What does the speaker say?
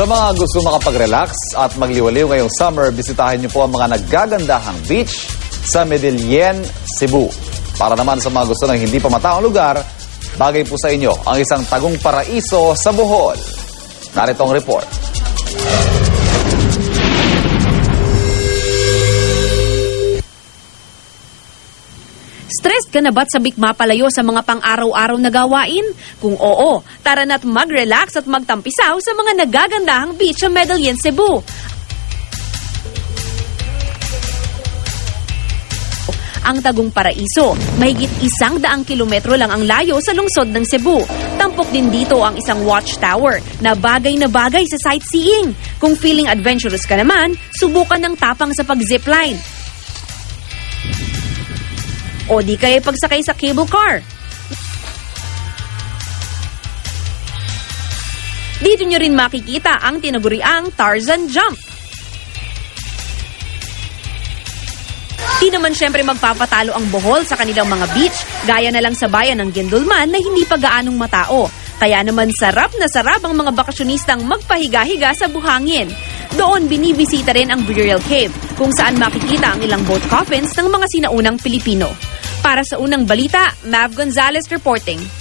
Sa mga gusto makapag-relax at magliwaliw ngayong summer, bisitahin niyo po ang mga naggagandahang beach sa Medellin, Cebu. Para naman sa mga gusto ng hindi pa mataong lugar, bagay po sa inyo ang isang tagong paraiso sa Bohol. Narito ang report. Stressed ka na ba't sabik mapalayo sa mga pang-araw-araw na gawain? Kung oo, tara na't mag-relax at magtampisaw sa mga nagagandahang beach sa Medellin, Cebu. Ang Tagong Paraiso, mahigit isang daang kilometro lang ang layo sa lungsod ng Cebu. Tampok din dito ang isang watchtower na bagay na bagay sa sightseeing. Kung feeling adventurous ka naman, subukan ng tapang sa pag-zipline. O di kaya pagsakay sa cable car. Dito nyo rin makikita ang tinaguriang Tarzan Jump. Di naman syempre magpapatalo ang Bohol sa kanilang mga beach, gaya na lang sa bayan ng Gendulman na hindi pa gaanong matao. Kaya naman sarap na sarap ang mga bakasyonistang magpahiga-higa sa buhangin. Doon binibisita rin ang Burial Cave, kung saan makikita ang ilang boat coffins ng mga sinaunang Pilipino. Para sa unang balita, Mav Gonzalez reporting.